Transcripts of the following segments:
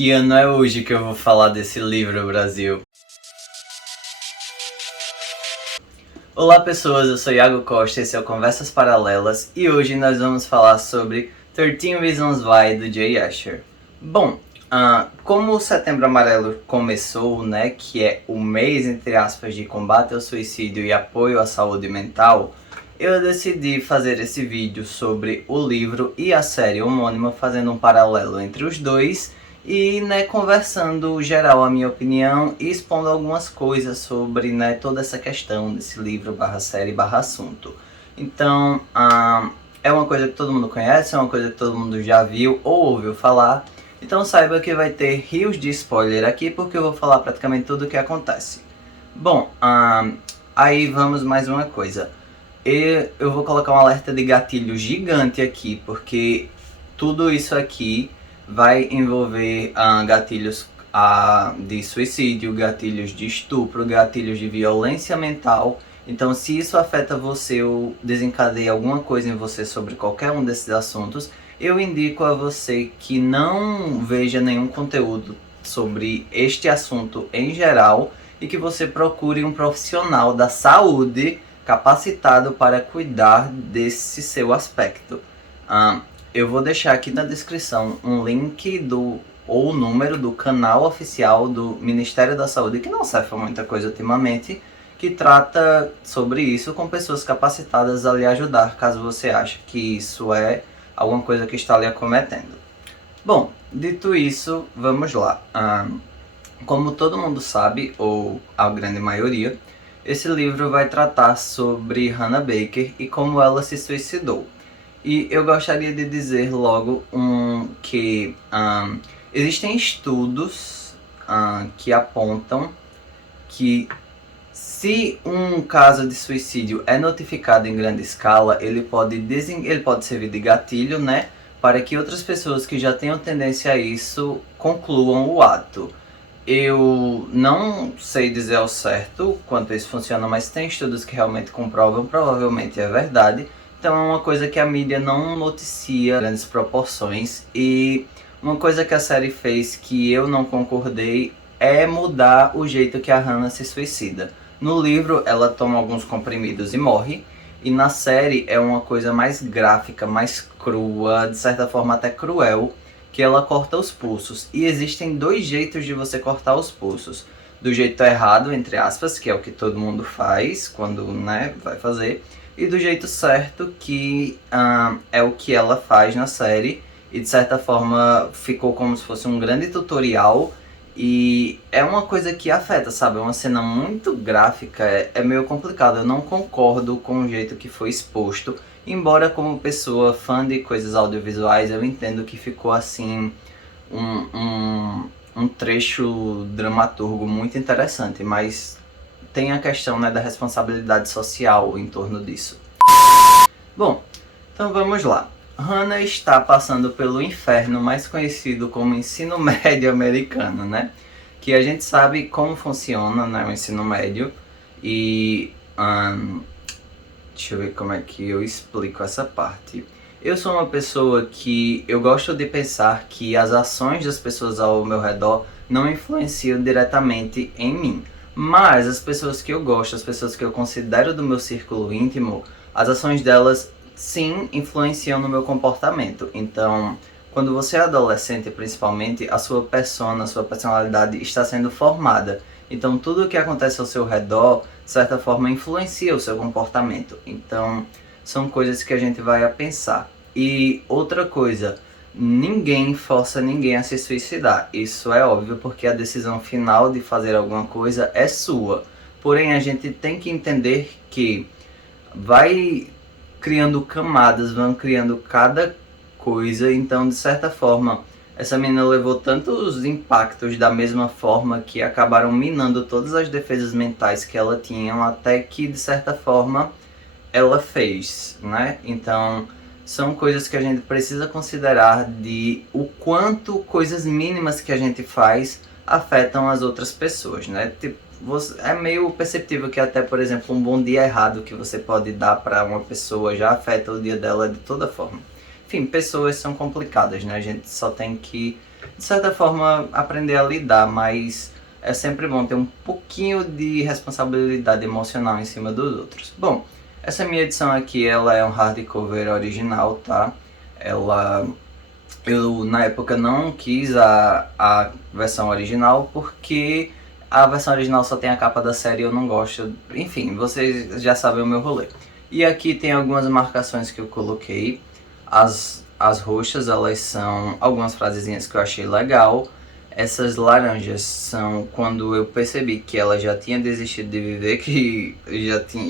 Que ano é hoje que eu vou falar desse livro, Brasil? Olá pessoas, eu sou Iago Costa, esse é o Conversas Paralelas e hoje nós vamos falar sobre 13 Reasons Why, do Jay Asher. Bom, como o Setembro Amarelo começou, né, que é o mês, entre aspas, de combate ao suicídio e apoio à saúde mental, eu decidi fazer esse vídeo sobre o livro e a série homônima, fazendo um paralelo entre os dois e, né, conversando geral a minha opinião e expondo algumas coisas sobre, né, toda essa questão desse livro barra série barra assunto. Então, é uma coisa que todo mundo conhece, é uma coisa que todo mundo já viu ou ouviu falar. Então saiba que vai ter rios de spoiler aqui, porque eu vou falar praticamente tudo o que acontece. Bom, aí vamos mais uma coisa. Eu vou colocar um alerta de gatilho gigante aqui, porque tudo isso aqui vai envolver gatilhos de suicídio, gatilhos de estupro, gatilhos de violência mental. Então, se isso afeta você ou desencadeia alguma coisa em você sobre qualquer um desses assuntos, eu indico a você que não veja nenhum conteúdo sobre este assunto em geral e que você procure um profissional da saúde capacitado para cuidar desse seu aspecto. Eu vou deixar aqui na descrição um link ou o número do canal oficial do Ministério da Saúde, que não serve para muita coisa ultimamente, que trata sobre isso com pessoas capacitadas a lhe ajudar, caso você ache que isso é alguma coisa que está lhe acometendo. Bom, dito isso, vamos lá. Como todo mundo sabe, ou a grande maioria, esse livro vai tratar sobre Hannah Baker e como ela se suicidou. E eu gostaria de dizer logo que existem estudos que apontam que se um caso de suicídio é notificado em grande escala, ele pode servir de gatilho, né, para que outras pessoas que já tenham tendência a isso concluam o ato. Eu não sei dizer ao certo quanto isso funciona, mas tem estudos que realmente comprovam, provavelmente é verdade. Então é uma coisa que a mídia não noticia em grandes proporções. E uma coisa que a série fez que eu não concordei é mudar o jeito que a Hannah se suicida. No livro ela toma alguns comprimidos e morre, e na série é uma coisa mais gráfica, mais crua, de certa forma até cruel, que ela corta os pulsos. E existem dois jeitos de você cortar os pulsos. Do jeito errado, entre aspas, que é o que todo mundo faz quando, né, vai fazer, e do jeito certo, que é o que ela faz na série, e de certa forma ficou como se fosse um grande tutorial. E é uma coisa que afeta, sabe? É uma cena muito gráfica, é meio complicado. Eu não concordo com o jeito que foi exposto, embora como pessoa fã de coisas audiovisuais eu entendo que ficou assim um trecho dramaturgo muito interessante, mas tem a questão, né, da responsabilidade social em torno disso. Bom, então vamos lá. Hannah está passando pelo inferno mais conhecido como ensino médio americano, né? Que a gente sabe como funciona, né, o ensino médio. E deixa eu ver como é que eu explico essa parte. Eu sou uma pessoa que eu gosto de pensar que as ações das pessoas ao meu redor não influenciam diretamente em mim. Mas as pessoas que eu gosto, as pessoas que eu considero do meu círculo íntimo, as ações delas sim influenciam no meu comportamento. Então, quando você é adolescente, principalmente, a sua persona, a sua personalidade está sendo formada. Então, tudo o que acontece ao seu redor, de certa forma, influencia o seu comportamento. Então, são coisas que a gente vai a pensar. E outra coisa, ninguém força ninguém a se suicidar. Isso é óbvio, porque a decisão final de fazer alguma coisa é sua. Porém, a gente tem que entender que vai criando camadas, vão criando cada coisa. Então, de certa forma, essa menina levou tantos impactos da mesma forma que acabaram minando todas as defesas mentais que ela tinha, até que, de certa forma, ela fez, né? Então, são coisas que a gente precisa considerar de o quanto coisas mínimas que a gente faz afetam as outras pessoas, né? Tipo, é meio perceptível que até, por exemplo, um bom dia errado que você pode dar para uma pessoa já afeta o dia dela de toda forma. Enfim, pessoas são complicadas, né? A gente só tem que de certa forma, aprender a lidar, mas é sempre bom ter um pouquinho de responsabilidade emocional em cima dos outros. Bom, essa minha edição aqui, ela é um hardcover original, tá? Eu na época não quis a versão original porque a versão original só tem a capa da série e eu não gosto. Enfim, vocês já sabem o meu rolê. E aqui tem algumas marcações que eu coloquei. As roxas, elas são algumas frasezinhas que eu achei legal. Essas laranjas são quando eu percebi que ela já tinha desistido de viver, que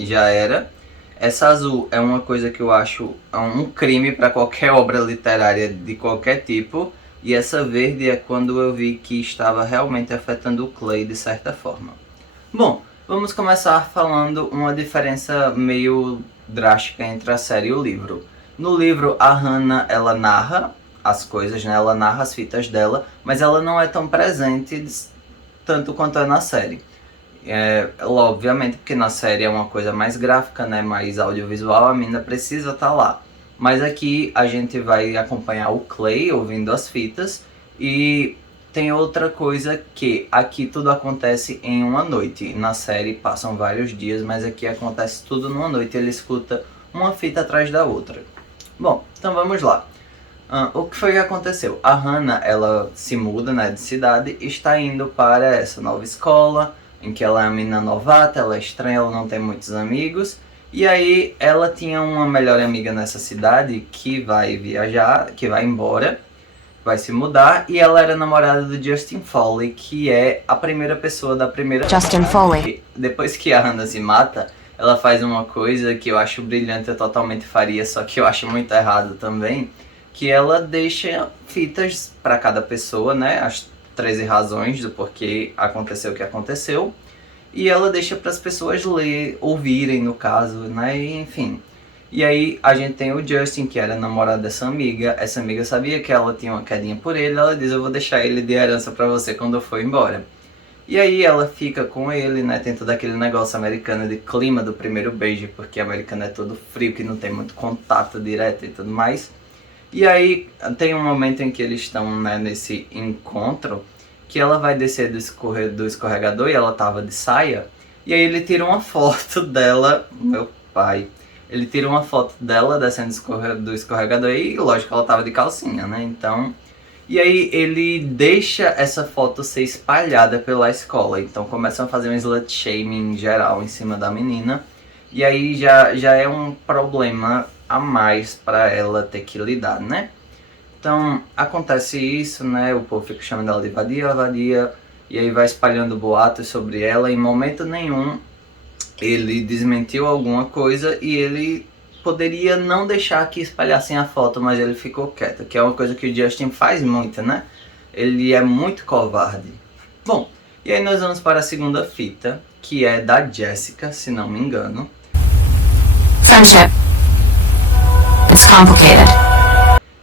já era. Essa azul é uma coisa que eu acho um crime para qualquer obra literária de qualquer tipo. E essa verde é quando eu vi que estava realmente afetando o Clay de certa forma. Bom, vamos começar falando uma diferença meio drástica entre a série e o livro. No livro, a Hannah, ela narra as coisas, né? Ela narra as fitas dela, mas ela não é tão presente tanto quanto é na série. Obviamente, porque na série é uma coisa mais gráfica, né? Mais audiovisual, a mina precisa estar lá. Mas aqui a gente vai acompanhar o Clay ouvindo as fitas e tem outra coisa que aqui tudo acontece em uma noite. Na série passam vários dias, mas aqui acontece tudo numa noite. Ele escuta uma fita atrás da outra. Bom, então vamos lá. O que foi que aconteceu? A Hannah, ela se muda, né, de cidade e está indo para essa nova escola, em que ela é uma menina novata, ela é estranha, ela não tem muitos amigos. E aí ela tinha uma melhor amiga nessa cidade que vai viajar, que vai embora, vai se mudar, e ela era namorada do Justin Foley, que é a primeira pessoa da primeira Justin Foley. Depois que a Hannah se mata, ela faz uma coisa que eu acho brilhante, eu totalmente faria, só que eu acho muito errado também, que ela deixa fitas para cada pessoa, né? As 13 razões do porquê aconteceu o que aconteceu. E ela deixa para as pessoas ouvirem no caso, né? E, enfim. E aí a gente tem o Justin, que era namorado dessa amiga. Essa amiga sabia que ela tinha uma quedinha por ele. Ela diz: eu vou deixar ele de herança para você quando eu for embora. E aí ela fica com ele, né? Tem todo aquele negócio americano de clima do primeiro beijo, porque americano é todo frio, que não tem muito contato direto e tudo mais. E aí tem um momento em que eles estão, né, nesse encontro, que ela vai descer do escorregador e ela tava de saia. E aí ele tira uma foto dela, meu pai, ele tira uma foto dela descendo do escorregador e lógico ela tava de calcinha, né? Então, e aí ele deixa essa foto ser espalhada pela escola. Então começam a fazer um slut shaming geral em cima da menina. E aí já é um problema a mais para ela ter que lidar, né? Então acontece isso, né? O povo fica chamando ela de vadia, vadia, e aí vai espalhando boatos sobre ela. Em momento nenhum ele desmentiu alguma coisa e ele poderia não deixar que espalhassem a foto, mas ele ficou quieto, que é uma coisa que o Justin faz muito, né? Ele é muito covarde. Bom, e aí nós vamos para a segunda fita, que é da Jessica, se não me engano. Friendship. It's complicated.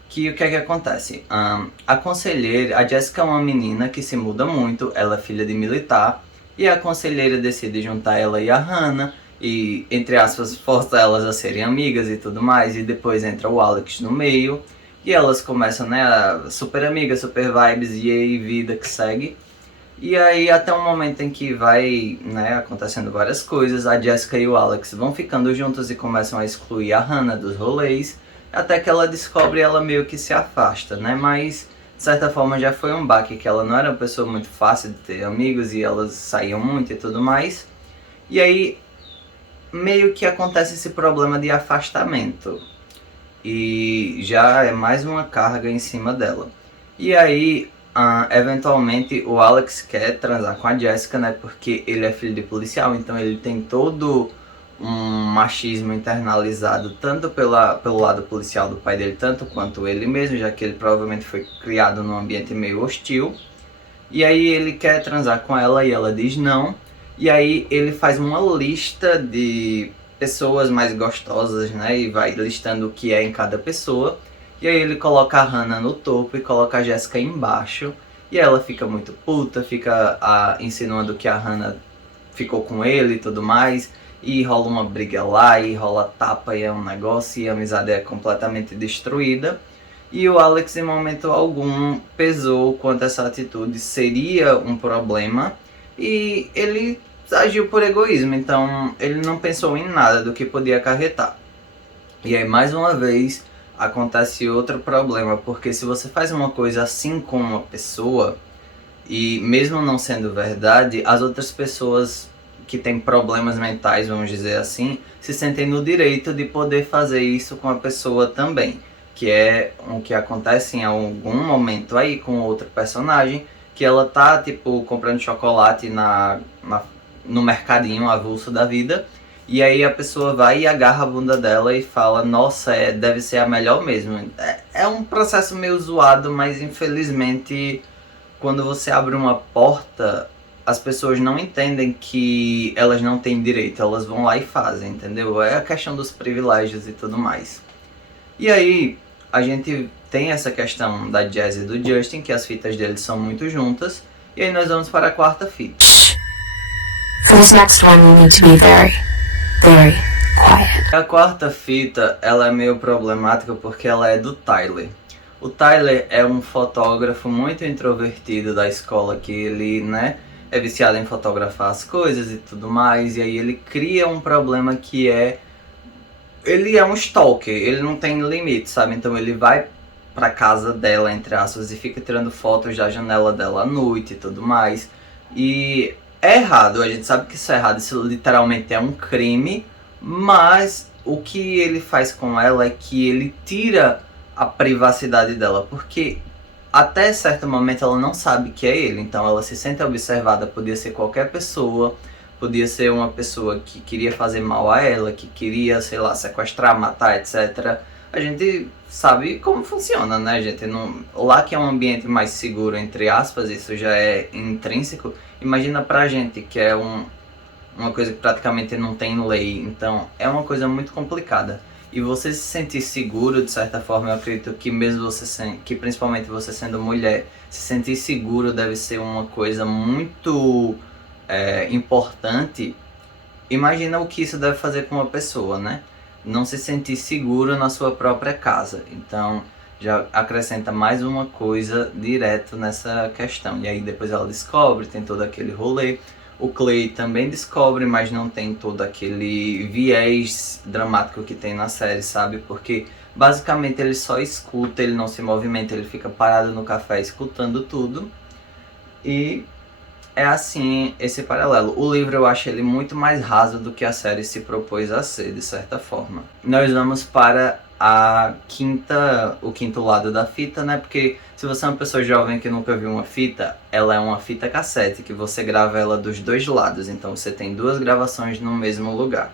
Que o que é que acontece? A conselheira, a Jessica é uma menina que se muda muito, ela é filha de militar, e a conselheira decide juntar ela e a Hannah, e, entre aspas, força elas a serem amigas e tudo mais, e depois entra o Alex no meio, e elas começam, né, a super amigas, super vibes, e aí vida que segue. E aí até um momento em que vai, né, acontecendo várias coisas, a Jessica e o Alex vão ficando juntos e começam a excluir a Hannah dos rolês, até que ela descobre e ela meio que se afasta, né, mas de certa forma já foi um baque, que ela não era uma pessoa muito fácil de ter amigos e elas saíam muito e tudo mais. E aí meio que acontece esse problema de afastamento, e já é mais uma carga em cima dela. E aí eventualmente o Alex quer transar com a Jessica, né? Porque ele é filho de policial, então ele tem todo um machismo internalizado, tanto pelo lado policial do pai dele, tanto quanto ele mesmo, já que ele provavelmente foi criado num ambiente meio hostil. E aí ele quer transar com ela e ela diz não. E aí ele faz uma lista de pessoas mais gostosas, né? E vai listando o que é em cada pessoa. E aí ele coloca a Hannah no topo e coloca a Jessica embaixo. E ela fica muito puta, fica insinuando que a Hannah ficou com ele e tudo mais. E rola uma briga lá, e rola tapa, e é um negócio, e a amizade é completamente destruída. E o Alex, em momento algum, pesou quanto essa atitude seria um problema e ele agiu por egoísmo, então ele não pensou em nada do que podia acarretar. E aí, mais uma vez, acontece outro problema, porque se você faz uma coisa assim com uma pessoa, e mesmo não sendo verdade, as outras pessoas que têm problemas mentais, vamos dizer assim, se sentem no direito de poder fazer isso com a pessoa também. Que é o que acontece em algum momento aí com outro personagem, que ela tá, tipo, comprando chocolate no mercadinho avulso da vida, e aí a pessoa vai e agarra a bunda dela e fala, nossa, deve ser a melhor mesmo. É um processo meio zoado, mas infelizmente quando você abre uma porta, as pessoas não entendem que elas não têm direito, elas vão lá e fazem, entendeu? É a questão dos privilégios e tudo mais. E aí, a gente tem essa questão da Jazz e do Justin, que as fitas deles são muito juntas, e aí nós vamos para a quarta fita. For this next one, we need to be very, very quiet. A quarta fita, ela é meio problemática porque ela é do Tyler. O Tyler é um fotógrafo muito introvertido da escola, que ele, né, é viciado em fotografar as coisas e tudo mais, e aí ele cria um problema que é... Ele é um stalker, ele não tem limite, sabe? Então ele vai pra casa dela, entre aspas, e fica tirando fotos da janela dela à noite e tudo mais. E é errado, a gente sabe que isso é errado, isso literalmente é um crime, mas o que ele faz com ela é que ele tira a privacidade dela, porque até certo momento ela não sabe que é ele, então ela se sente observada, podia ser qualquer pessoa, podia ser uma pessoa que queria fazer mal a ela, que queria, sei lá, sequestrar, matar, etc. A gente sabe como funciona, né, gente? Lá que é um ambiente mais seguro, entre aspas, isso já é intrínseco, imagina pra gente que é uma coisa que praticamente não tem lei, então é uma coisa muito complicada. E você se sentir seguro, de certa forma, eu acredito que mesmo que principalmente você sendo mulher, se sentir seguro deve ser uma coisa muito importante. Imagina o que isso deve fazer com uma pessoa, né? Não se sentir seguro na sua própria casa. Então, já acrescenta mais uma coisa direto nessa questão. E aí depois ela descobre, tem todo aquele rolê. O Clay também descobre, mas não tem todo aquele viés dramático que tem na série, sabe? Porque basicamente ele só escuta, ele não se movimenta, ele fica parado no café escutando tudo. E é assim esse paralelo. O livro eu acho ele muito mais raso do que a série se propôs a ser, de certa forma. Nós vamos para o quinto lado da fita, né? Porque se você é uma pessoa jovem que nunca viu uma fita, ela é uma fita cassete, que você grava ela dos dois lados. Então você tem duas gravações no mesmo lugar.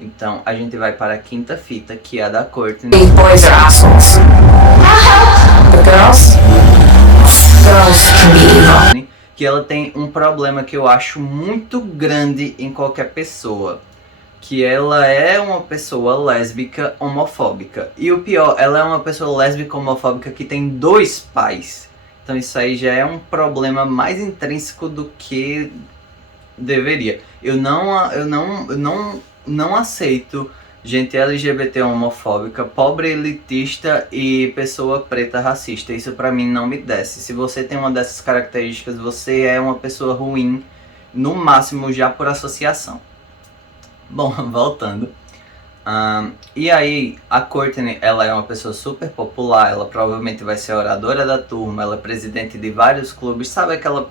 Então a gente vai para a quinta fita, que é a da Courtney. Big boys are assholes. But girls can be evil. Que ela tem um problema que eu acho muito grande em qualquer pessoa. Que ela é uma pessoa lésbica homofóbica. E o pior, ela é uma pessoa lésbica homofóbica que tem dois pais. Então isso aí já é um problema mais intrínseco do que deveria. Eu não aceito gente LGBT homofóbica, pobre elitista e pessoa preta racista. Isso pra mim não me desce. Se você tem uma dessas características, você é uma pessoa ruim, no máximo já por associação. Bom, voltando. E aí, a Courtney, ela é uma pessoa super popular, ela provavelmente vai ser a oradora da turma, ela é presidente de vários clubes, sabe aquela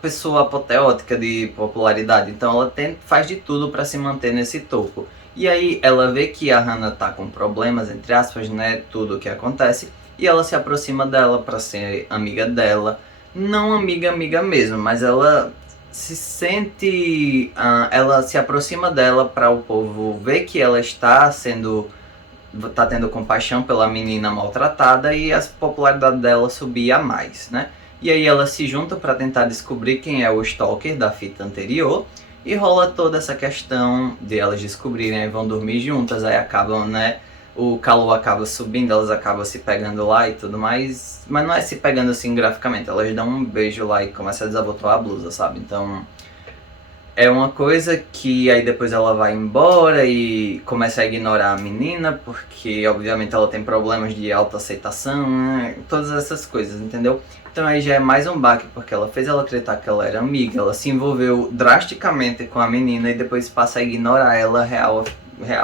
pessoa apoteótica de popularidade? Então ela faz de tudo para se manter nesse topo. E aí ela vê que a Hannah tá com problemas, entre aspas, né, tudo o que acontece, e ela se aproxima dela para ser amiga dela. Não amiga mesmo, mas ela se sente, ela se aproxima dela para o povo ver que ela tá tendo compaixão pela menina maltratada e a popularidade dela subir a mais, né? E aí ela se junta para tentar descobrir quem é o stalker da fita anterior e rola toda essa questão de elas descobrirem, aí vão dormir juntas, aí acabam, né? O calor acaba subindo, elas acabam se pegando lá e tudo mais. Mas não é se pegando assim graficamente, elas dão um beijo lá e começam a desabotoar a blusa, sabe? Então é uma coisa que aí depois ela vai embora e começa a ignorar a menina, porque obviamente ela tem problemas de autoaceitação, né? Todas essas coisas, entendeu? Então aí já é mais um baque, porque ela fez ela acreditar que ela era amiga, ela se envolveu drasticamente com a menina e depois passa a ignorar ela real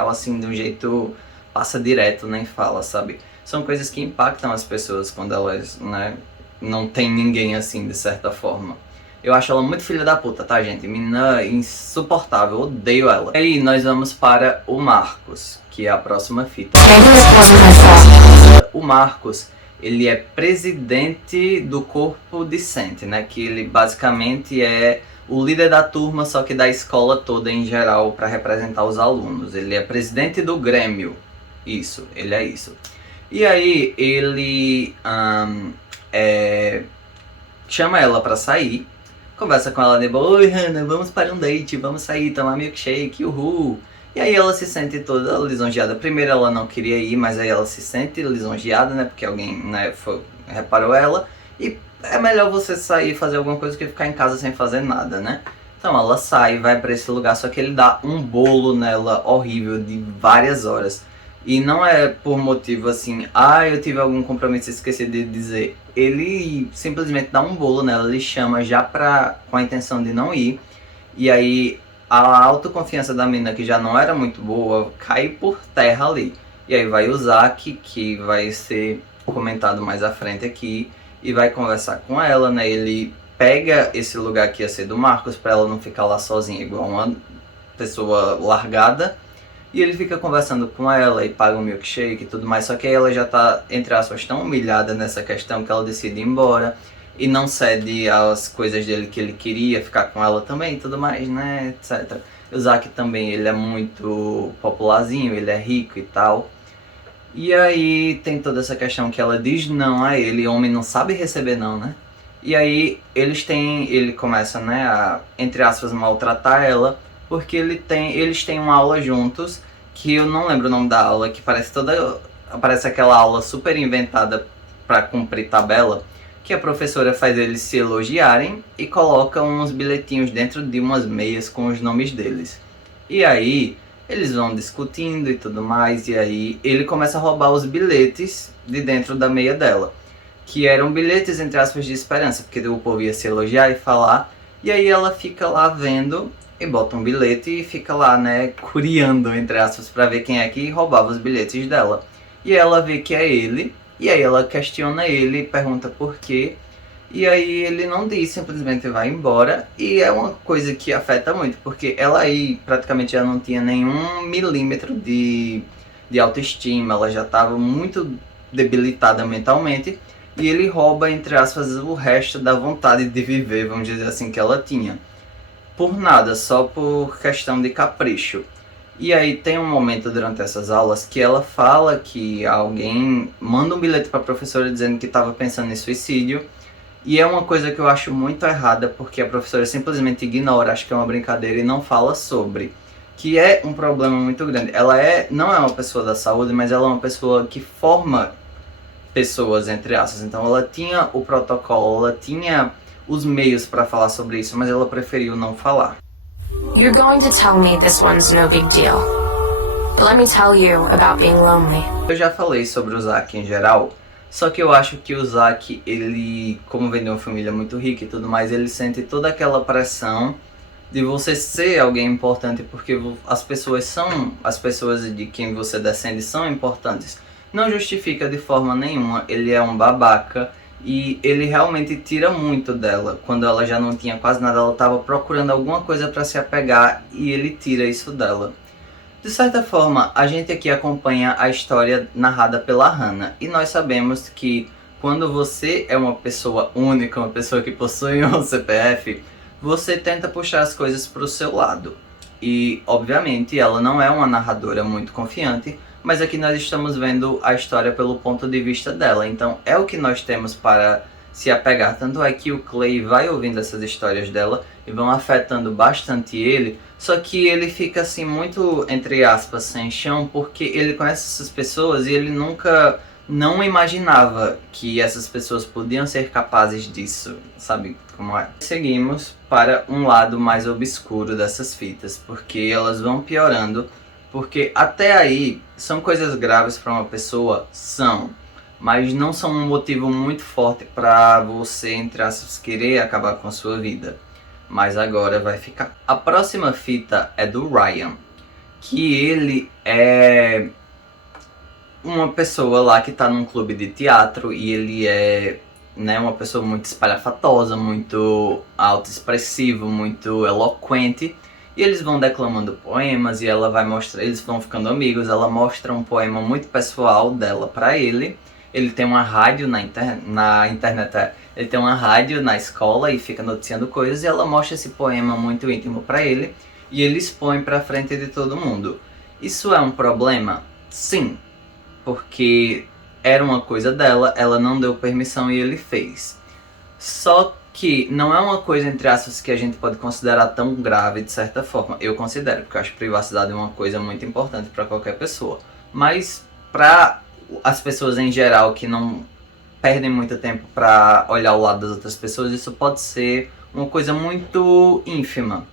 assim, de um jeito, passa direto, nem fala, sabe? São coisas que impactam as pessoas quando elas, né, não tem ninguém assim, de certa forma. Eu acho ela muito filha da puta, tá, gente? Menina insuportável, odeio ela. E aí nós vamos para o Marcos, que é a próxima fita. O Marcos, ele é presidente do corpo discente, né? Que ele basicamente é o líder da turma, só que da escola toda em geral, para representar os alunos. Ele é presidente do Grêmio. Isso, ele é isso. E aí ele chama ela pra sair, conversa com ela de boa: oi, Hannah, vamos para um date, vamos sair, tomar milkshake, uhul. E aí ela se sente toda lisonjeada. Primeiro ela não queria ir, mas aí ela se sente lisonjeada, né, porque alguém, né, reparou ela. E é melhor você sair e fazer alguma coisa que ficar em casa sem fazer nada, né? Então ela sai, vai pra esse lugar, só que ele dá um bolo nela horrível de várias horas. E não é por motivo assim, eu tive algum compromisso e esqueci de dizer. Ele simplesmente dá um bolo nela, ele chama já com a intenção de não ir. E aí a autoconfiança da menina, que já não era muito boa, cai por terra ali. E aí vai o Zack, que vai ser comentado mais à frente aqui, e vai conversar com ela, né? Ele pega esse lugar que ia ser do Marcos, pra ela não ficar lá sozinha, igual uma pessoa largada. E ele fica conversando com ela e paga um milkshake e tudo mais. Só que aí ela já tá, entre aspas, tão humilhada nessa questão que ela decide ir embora. E não cede às coisas dele que ele queria, ficar com ela também e tudo mais, né, etc. O Zack também, ele é muito popularzinho, ele é rico e tal. E aí tem toda essa questão que ela diz não a ele, homem não sabe receber não, né? E aí ele começa, né, a, entre aspas, maltratar ela, porque eles têm uma aula juntos, que eu não lembro o nome da aula, que parece aquela aula super inventada para cumprir tabela, que a professora faz eles se elogiarem e coloca uns bilhetinhos dentro de umas meias com os nomes deles. E aí eles vão discutindo e tudo mais, e aí ele começa a roubar os bilhetes de dentro da meia dela, que eram bilhetes, entre aspas, de esperança, porque o povo ia se elogiar e falar. E aí ela fica lá vendo e bota um bilhete e fica lá, né, curiando, entre aspas, pra ver quem é que roubava os bilhetes dela. E ela vê que é ele, e aí ela questiona ele, pergunta por quê, e aí ele não diz, simplesmente vai embora. E é uma coisa que afeta muito, porque ela aí praticamente já não tinha nenhum milímetro de autoestima, ela já estava muito debilitada mentalmente, e ele rouba, entre aspas, o resto da vontade de viver, vamos dizer assim, que ela tinha. Por nada, só por questão de capricho. E aí tem um momento durante essas aulas que ela fala que alguém manda um bilhete para a professora dizendo que estava pensando em suicídio. E é uma coisa que eu acho muito errada, porque a professora simplesmente ignora, acha que é uma brincadeira e não fala sobre. Que é um problema muito grande. Ela não é uma pessoa da saúde, mas ela é uma pessoa que forma pessoas, entre aspas. Então ela tinha o protocolo, ela tinha os meios para falar sobre isso, mas ela preferiu não falar. You're going to tell me this one's no big deal. But let me tell you about being lonely. Eu já falei sobre o Zack em geral, só que eu acho que o Zack, ele, como vem de uma família muito rica e tudo mais, ele sente toda aquela pressão de você ser alguém importante, porque as pessoas de quem você descende são importantes. Não justifica de forma nenhuma, ele é um babaca. E ele realmente tira muito dela. Quando ela já não tinha quase nada, ela estava procurando alguma coisa para se apegar e ele tira isso dela. De certa forma, a gente aqui acompanha a história narrada pela Hannah. E nós sabemos que quando você é uma pessoa única, uma pessoa que possui um CPF, você tenta puxar as coisas para o seu lado. E, obviamente, ela não é uma narradora muito confiante, mas aqui nós estamos vendo a história pelo ponto de vista dela. Então é o que nós temos para se apegar. Tanto é que o Clay vai ouvindo essas histórias dela e vão afetando bastante ele. Só que ele fica assim muito, entre aspas, sem chão, porque ele conhece essas pessoas e ele nunca não imaginava que essas pessoas podiam ser capazes disso, sabe como é? Seguimos para um lado mais obscuro dessas fitas, porque elas vão piorando, porque até aí são coisas graves para uma pessoa, são, mas não são um motivo muito forte para você, entre aspas, querer acabar com a sua vida. Mas agora vai ficar. A próxima fita é do Ryan, que ele é uma pessoa lá que tá num clube de teatro e ele é, né, uma pessoa muito espalhafatosa, muito autoexpressivo, muito eloquente. E eles vão declamando poemas e ela vai mostrar, eles vão ficando amigos, ela mostra um poema muito pessoal dela pra ele. Ele tem uma rádio na internet, ele tem uma rádio na escola e fica noticiando coisas e ela mostra esse poema muito íntimo pra ele e ele expõe pra frente de todo mundo. Isso é um problema? Sim, porque era uma coisa dela, ela não deu permissão e ele fez. Só que não é uma coisa, entre aspas, que a gente pode considerar tão grave de certa forma. Eu considero, porque eu acho que privacidade é uma coisa muito importante para qualquer pessoa. Mas para as pessoas em geral que não perdem muito tempo para olhar o lado das outras pessoas, isso pode ser uma coisa muito ínfima.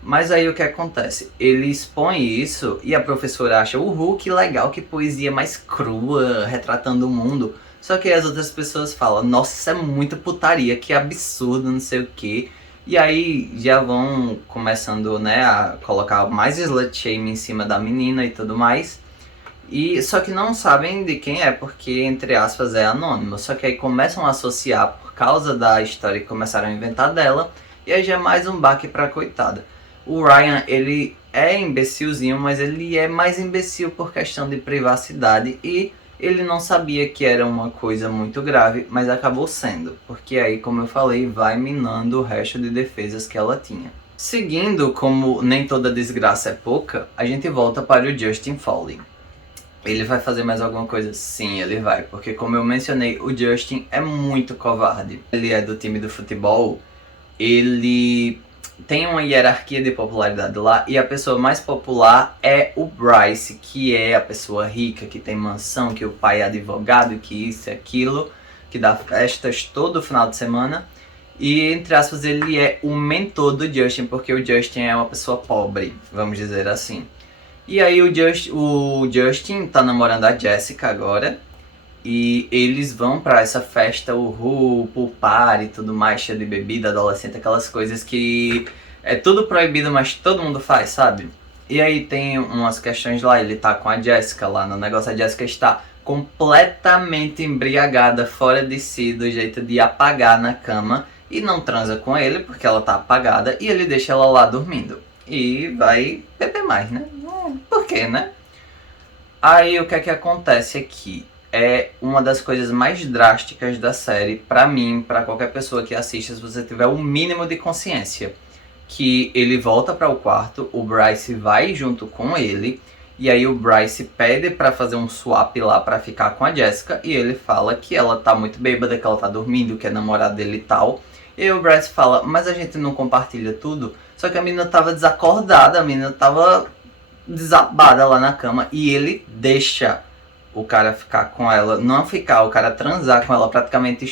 Mas aí o que acontece? Ele expõe isso e a professora acha, uhul, que legal, que poesia mais crua, retratando o mundo. Só que as outras pessoas falam, nossa, isso é muito putaria, que absurdo, não sei o que. E aí já vão começando, né, a colocar mais slut shame em cima da menina e tudo mais. E só que não sabem de quem é, porque, entre aspas, é anônimo. Só que aí começam a associar por causa da história que começaram a inventar dela. E aí já é mais um baque pra coitada. O Ryan, ele é imbecilzinho, mas ele é mais imbecil por questão de privacidade e ele não sabia que era uma coisa muito grave, mas acabou sendo, porque aí, como eu falei, vai minando o resto de defesas que ela tinha. Seguindo, como nem toda desgraça é pouca, a gente volta para o Justin Foley. Ele vai fazer mais alguma coisa? Sim, ele vai, porque como eu mencionei, o Justin é muito covarde. Ele é do time do futebol, ele tem uma hierarquia de popularidade lá e a pessoa mais popular é o Bryce, que é a pessoa rica, que tem mansão, que o pai é advogado, que isso e aquilo, que dá festas todo final de semana. E, entre aspas, ele é o mentor do Justin, porque o Justin é uma pessoa pobre, vamos dizer assim. E aí o Justin tá namorando a Jessica agora. E eles vão pra essa festa, o pool party e tudo mais, cheio de bebida, adolescente, aquelas coisas que é tudo proibido, mas todo mundo faz, sabe? E aí tem umas questões lá, ele tá com a Jessica lá no negócio, a Jessica está completamente embriagada, fora de si, do jeito de apagar na cama, e não transa com ele, porque ela tá apagada, e ele deixa ela lá dormindo. E vai beber mais, né? Por quê, né? Aí o que é que acontece aqui? É uma das coisas mais drásticas da série, pra mim, pra qualquer pessoa que assista, se você tiver o mínimo de consciência. Que ele volta para o quarto, o Bryce vai junto com ele, e aí o Bryce pede pra fazer um swap lá pra ficar com a Jessica, e ele fala que ela tá muito bêbada, que ela tá dormindo, que é namorada dele e tal. E aí o Bryce fala, mas a gente não compartilha tudo? Só que a menina tava desacordada, a menina tava desabada lá na cama, e ele deixa o cara ficar com ela, não ficar, o cara transar com ela praticamente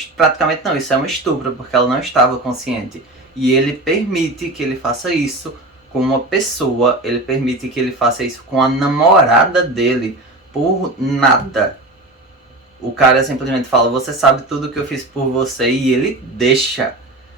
não, isso é um estupro, porque ela não estava consciente. E ele permite que ele faça isso com uma pessoa, ele permite que ele faça isso com a namorada dele, por nada. O cara simplesmente fala, você sabe tudo que eu fiz por você, e ele deixa.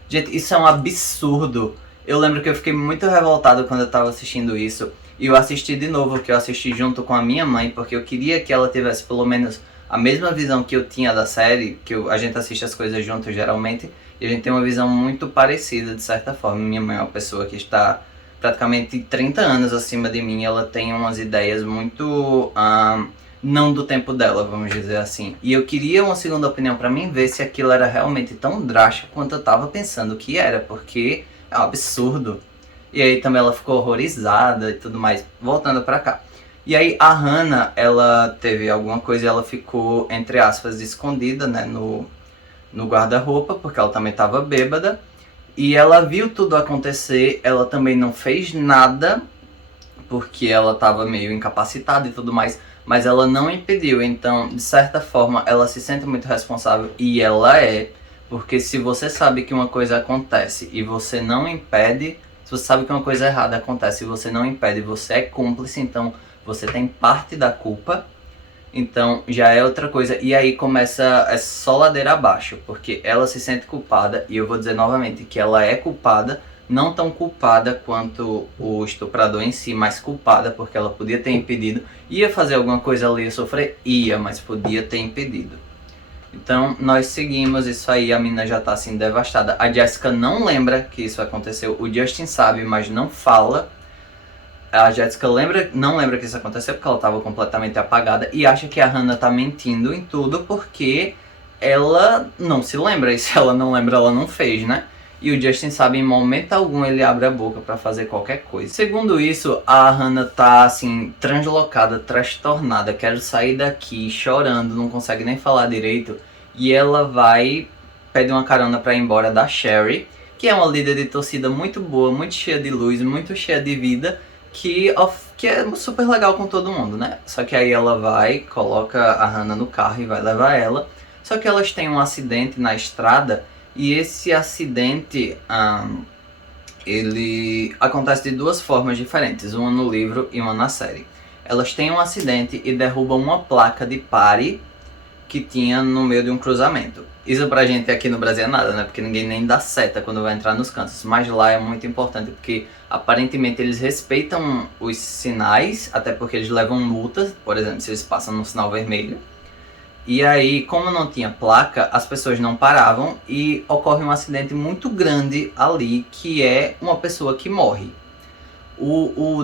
Gente, isso é um absurdo. Eu lembro que eu fiquei muito revoltado quando eu tava assistindo isso. E eu assisti de novo, que eu assisti junto com a minha mãe, porque eu queria que ela tivesse pelo menos a mesma visão que eu tinha da série, que a gente assiste as coisas juntos geralmente, e a gente tem uma visão muito parecida de certa forma. Minha mãe é uma pessoa que está praticamente 30 anos acima de mim, ela tem umas ideias muito não do tempo dela, vamos dizer assim. E eu queria uma segunda opinião pra mim ver se aquilo era realmente tão drástico quanto eu tava pensando que era, porque é um absurdo. E aí também ela ficou horrorizada e tudo mais. Voltando pra cá. E aí a Hannah, ela teve alguma coisa e ela ficou, entre aspas, escondida, né, no guarda-roupa, porque ela também tava bêbada. E ela viu tudo acontecer, ela também não fez nada, porque ela tava meio incapacitada e tudo mais. mas ela não impediu. Então, de certa forma, ela se sente muito responsável, e ela é, porque se você sabe que uma coisa acontece e você não impede, se você sabe que uma coisa errada acontece e você não impede, você é cúmplice, então você tem parte da culpa. Então já é outra coisa, e aí começa, é só ladeira abaixo, porque ela se sente culpada, e eu vou dizer novamente que ela é culpada, não tão culpada quanto o estuprador em si, mas culpada porque ela podia ter impedido. Ia fazer alguma coisa ali, ia sofrer? Ia, mas podia ter impedido. Então nós seguimos isso aí, a menina já tá assim devastada. A Jessica não lembra que isso aconteceu, o Justin sabe, mas não fala. A Jessica não lembra que isso aconteceu porque ela estava completamente apagada e acha que a Hannah tá mentindo em tudo porque ela não se lembra, e se ela não lembra, ela não fez, né? E o Justin sabe, em momento algum ele abre a boca pra fazer qualquer coisa. Segundo isso, a Hannah tá assim, translocada, transtornada, quer sair daqui chorando, não consegue nem falar direito, e ela vai pedir uma carona pra ir embora da Sherry, que é uma líder de torcida muito boa, muito cheia de luz, muito cheia de vida, que é super legal com todo mundo, né? Só que aí ela vai, coloca a Hannah no carro e vai levar ela. Só que elas têm um acidente na estrada, e esse acidente ele acontece de duas formas diferentes, uma no livro e uma na série. Elas têm um acidente e derrubam uma placa de pare que tinha no meio de um cruzamento. Isso pra gente aqui no Brasil é nada, né? Porque ninguém nem dá seta quando vai entrar nos cantos. Mas lá é muito importante porque aparentemente eles respeitam os sinais, até porque eles levam multas, por exemplo, se eles passam no sinal vermelho. E aí, como não tinha placa, as pessoas não paravam e ocorre um acidente muito grande ali, que é uma pessoa que morre.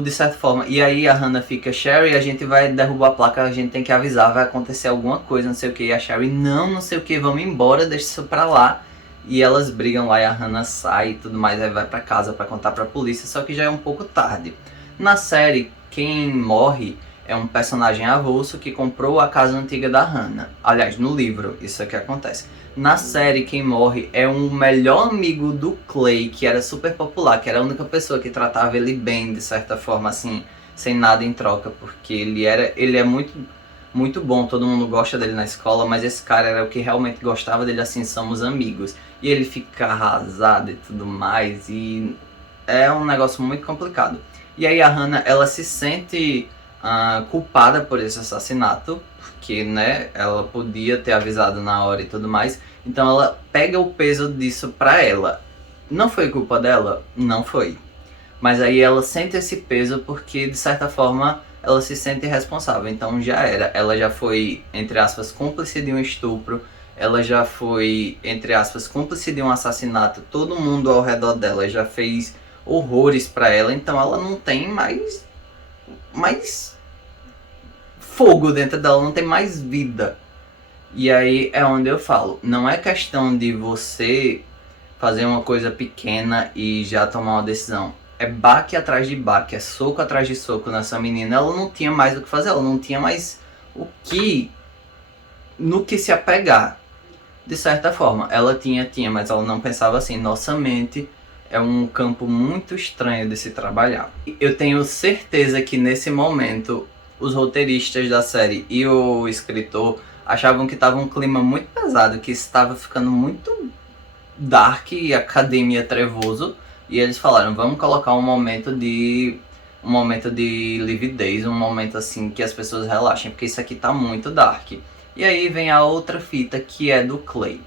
De certa forma, e aí a Hannah fica, Sherry, a gente vai derrubar a placa, a gente tem que avisar, vai acontecer alguma coisa, não sei o que, e a Sherry, não sei o que, vamos embora, deixa isso pra lá. E elas brigam lá e a Hannah sai e tudo mais, aí vai pra casa pra contar pra polícia, só que já é um pouco tarde. Na série, quem morre é um personagem avulso que comprou a casa antiga da Hannah. Aliás, no livro, isso é que acontece. Na série, quem morre é um melhor amigo do Clay, que era super popular, que era a única pessoa que tratava ele bem, de certa forma, assim, sem nada em troca, porque ele é muito bom, todo mundo gosta dele na escola, mas esse cara era o que realmente gostava dele, assim, somos amigos. E ele fica arrasado e tudo mais, e é um negócio muito complicado. E aí a Hannah, ela se sente culpada por esse assassinato, porque, né, ela podia ter avisado na hora e tudo mais, então ela pega o peso disso pra ela. Não foi culpa dela? Não foi. Mas aí ela sente esse peso porque, de certa forma, ela se sente responsável. Então já era. Ela já foi, entre aspas, cúmplice de um estupro. Ela já foi, entre aspas, cúmplice de um assassinato. Todo mundo ao redor dela já fez horrores pra ela. Então ela não tem mais fogo dentro dela, não tem mais vida. E aí é onde eu falo, não é questão de você fazer uma coisa pequena e já tomar uma decisão. É baque atrás de baque, é soco atrás de soco nessa menina. Ela não tinha mais o que fazer, ela não tinha mais no que se apegar. De certa forma, ela tinha, mas ela não pensava assim. Nossa mente é um campo muito estranho de se trabalhar. Eu tenho certeza que nesse momento os roteiristas da série e o escritor achavam que estava um clima muito pesado, que estava ficando muito dark e academia trevoso, e eles falaram, vamos colocar um momento de lividez, um momento assim que as pessoas relaxem, porque isso aqui tá muito dark. E aí vem a outra fita, que é do Clay.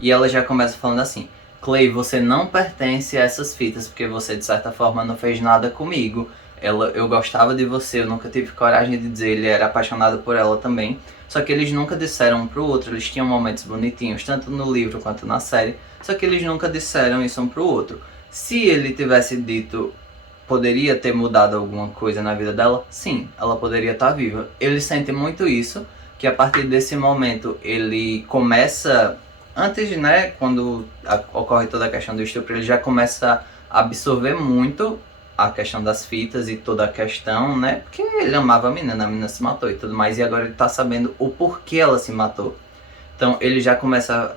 E ela já começa falando assim, Clay, você não pertence a essas fitas, porque você de certa forma não fez nada comigo. Eu gostava de você, eu nunca tive coragem de dizer, ele era apaixonado por ela também. Só que eles nunca disseram um pro outro, eles tinham momentos bonitinhos, tanto no livro quanto na série. Só que eles nunca disseram isso um pro outro. Se ele tivesse dito, poderia ter mudado alguma coisa na vida dela? Sim, ela poderia estar viva. Ele sente muito isso, que a partir desse momento ele começa, antes, né, quando ocorre toda a questão do estupro, ele já começa a absorver muito a questão das fitas e toda a questão, né, porque ele amava a menina se matou e tudo mais, e agora ele tá sabendo o porquê ela se matou. Então ele já começa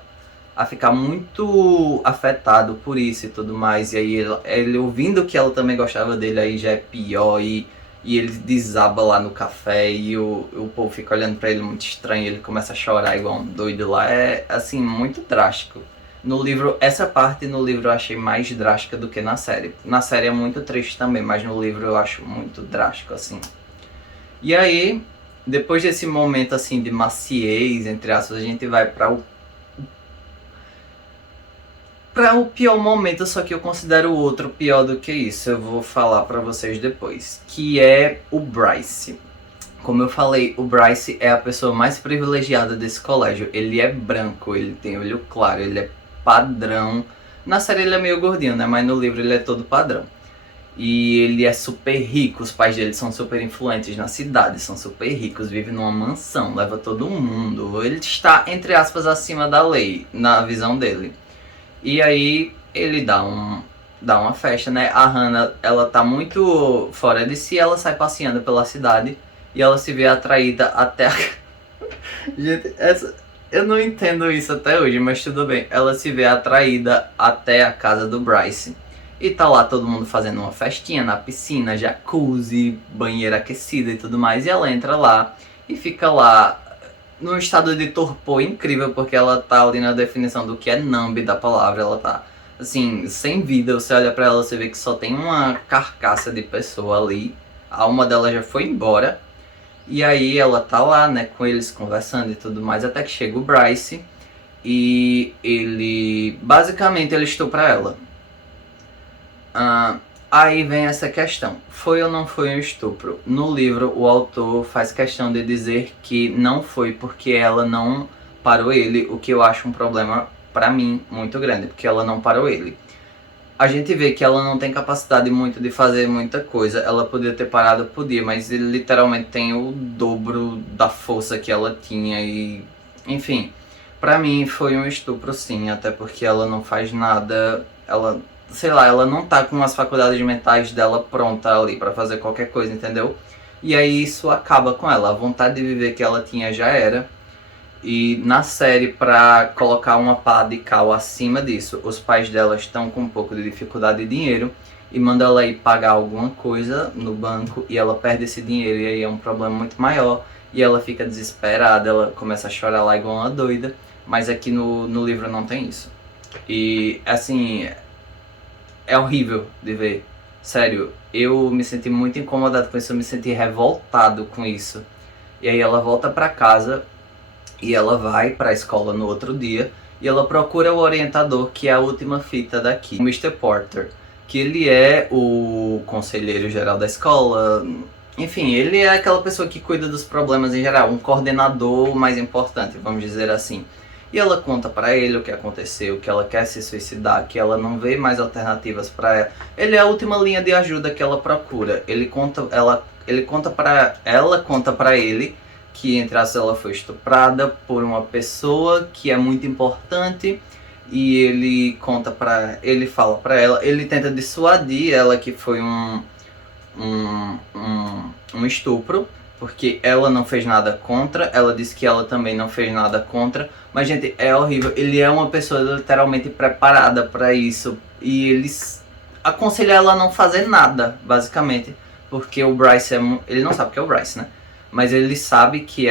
a ficar muito afetado por isso e tudo mais, e aí ele ouvindo que ela também gostava dele, aí já é pior, e e ele desaba lá no café e o povo fica olhando pra ele muito estranho, ele começa a chorar igual um doido lá. É, assim, muito drástico. No livro, essa parte no livro eu achei mais drástica do que na série. Na série é muito triste também, mas no livro eu acho muito drástico, assim. E aí, depois desse momento, assim, de maciez, entre aspas, a gente vai para o pior momento, só que eu considero o outro pior do que isso. Eu vou falar pra vocês depois. Que é o Bryce. Como eu falei, o Bryce é a pessoa mais privilegiada desse colégio. Ele é branco, ele tem olho claro, ele é padrão. Na série ele é meio gordinho, né? Mas no livro ele é todo padrão. E ele é super rico, os pais dele são super influentes na cidade, são super ricos, vive numa mansão, leva todo mundo. Ele está, entre aspas, acima da lei, na visão dele. E aí ele dá uma festa, né? A Hannah, ela tá muito fora de si, ela sai passeando pela cidade e ela se vê atraída até a... Gente, eu não entendo isso até hoje, mas tudo bem. Ela se vê atraída até a casa do Bryce. E tá lá todo mundo fazendo uma festinha na piscina, jacuzzi, banheira aquecida e tudo mais. E ela entra lá e fica lá num estado de torpor incrível, porque ela tá ali na definição do que é numb da palavra. Ela tá, assim, sem vida. Você olha pra ela, você vê que só tem uma carcaça de pessoa ali. A alma dela já foi embora. E aí ela tá lá, né, com eles conversando e tudo mais, até que chega o Bryce. E ele, basicamente, ele estupra ela. Aí vem essa questão, foi ou não foi um estupro? No livro o autor faz questão de dizer que não foi porque ela não parou ele, o que eu acho um problema pra mim muito grande, porque ela não parou ele. A gente vê que ela não tem capacidade muito de fazer muita coisa, ela podia ter parado, podia, mas ele literalmente tem o dobro da força que ela tinha e... Enfim, pra mim foi um estupro sim, até porque ela não faz nada, ela... Sei lá, ela não tá com as faculdades mentais dela pronta ali pra fazer qualquer coisa, entendeu? E aí isso acaba com ela, a vontade de viver que ela tinha já era. E na série, pra colocar uma pá de cal acima disso, os pais dela estão com um pouco de dificuldade de dinheiro e mandam ela ir pagar alguma coisa no banco e ela perde esse dinheiro e aí é um problema muito maior e ela fica desesperada, ela começa a chorar lá igual uma doida, mas aqui no livro não tem isso. E assim... É horrível de ver. Sério, eu me senti muito incomodado com isso, eu me senti revoltado com isso. E aí ela volta pra casa e ela vai pra escola no outro dia e ela procura o orientador, que é a última fita daqui, o Mr. Porter, que ele é o conselheiro geral da escola. Enfim, ele é aquela pessoa que cuida dos problemas em geral, um coordenador mais importante, vamos dizer assim. E ela conta pra ele o que aconteceu, que ela quer se suicidar, que ela não vê mais alternativas pra ela. Ele é a última linha de ajuda que ela procura. Ela conta pra ele que, entre aspas, ela foi estuprada por uma pessoa que é muito importante. E ele fala pra ela, ele tenta dissuadir ela que foi um estupro, porque ela não fez nada contra, ela disse que ela também não fez nada contra, mas gente, é horrível, ele é uma pessoa literalmente preparada pra isso, e eles aconselham ela a não fazer nada, basicamente, porque o Bryce ele não sabe que é o Bryce, né, mas ele sabe que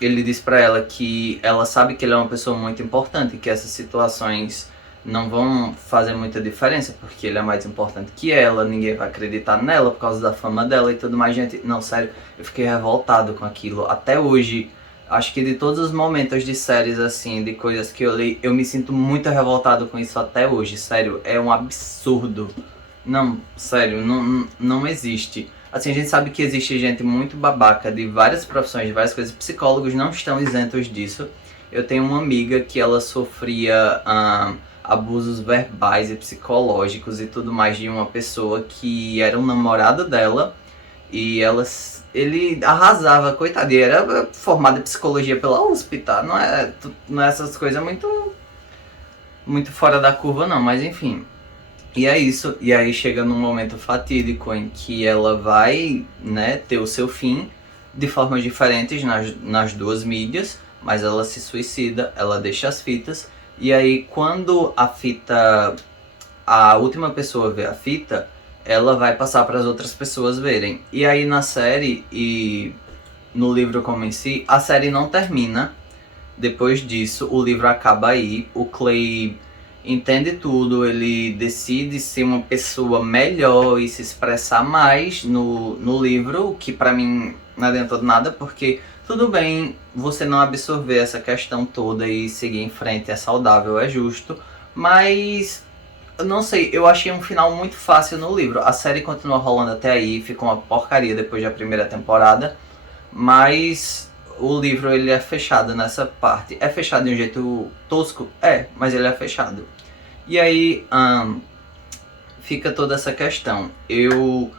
ele diz pra ela que ela sabe que ele é uma pessoa muito importante, que essas situações não vão fazer muita diferença, porque ele é mais importante que ela, ninguém vai acreditar nela por causa da fama dela e tudo mais. Gente, não, sério, eu fiquei revoltado com aquilo. Até hoje, acho que de todos os momentos de séries assim, de coisas que eu li, eu me sinto muito revoltado com isso até hoje, sério, é um absurdo. Não, sério, não existe. Assim, a gente sabe que existe gente muito babaca de várias profissões, de várias coisas, psicólogos não estão isentos disso. Eu tenho uma amiga que ela sofria... abusos verbais e psicológicos e tudo mais de uma pessoa que era um namorado dela e ele arrasava, coitadinha, era formada em psicologia pela USP, tá? Não é essas coisas muito fora da curva não, mas enfim. E é isso, e aí chega num momento fatídico em que ela vai, né, ter o seu fim de formas diferentes nas duas mídias, mas ela se suicida, ela deixa as fitas. E aí quando a última pessoa vê a fita, ela vai passar para as outras pessoas verem. E aí na série e no livro como em si, a série não termina. Depois disso, o livro acaba aí. O Clay entende tudo, ele decide ser uma pessoa melhor e se expressar mais no livro, o que pra mim não adiantou nada, porque tudo bem você não absorver essa questão toda e seguir em frente, é saudável, é justo, mas eu não sei, eu achei um final muito fácil no livro. A série continua rolando até aí, ficou uma porcaria depois da primeira temporada, mas o livro ele é fechado nessa parte. É fechado de um jeito tosco? É, mas ele é fechado. E aí fica toda essa questão. Eu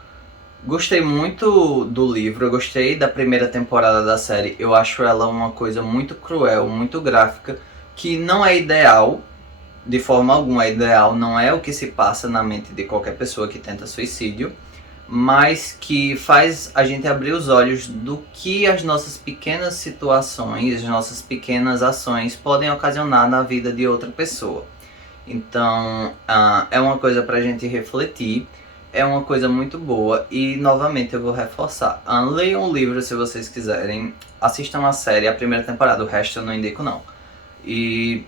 gostei muito do livro, eu gostei da primeira temporada da série. Eu acho ela uma coisa muito cruel, muito gráfica, que não é ideal, de forma alguma é ideal, não é o que se passa na mente de qualquer pessoa que tenta suicídio, mas que faz a gente abrir os olhos do que as nossas pequenas situações, as nossas pequenas ações podem ocasionar na vida de outra pessoa. Então, é uma coisa pra gente refletir, é uma coisa muito boa e, novamente, eu vou reforçar. Leiam o livro se vocês quiserem, assistam a série, a primeira temporada, o resto eu não indico não. E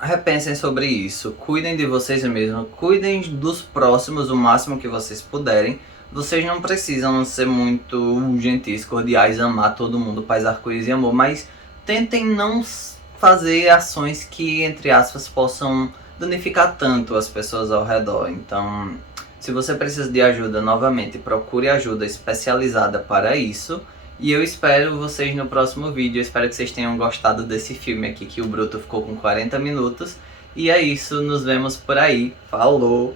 repensem sobre isso, cuidem de vocês mesmos, cuidem dos próximos o máximo que vocês puderem. Vocês não precisam ser muito gentis, cordiais, amar todo mundo, paz, arco-íris e amor, mas tentem não fazer ações que, entre aspas, possam danificar tanto as pessoas ao redor. Então, se você precisa de ajuda, novamente, procure ajuda especializada para isso. E eu espero vocês no próximo vídeo. Eu espero que vocês tenham gostado desse filme aqui, que o Bruto ficou com 40 minutos. E é isso, nos vemos por aí. Falou!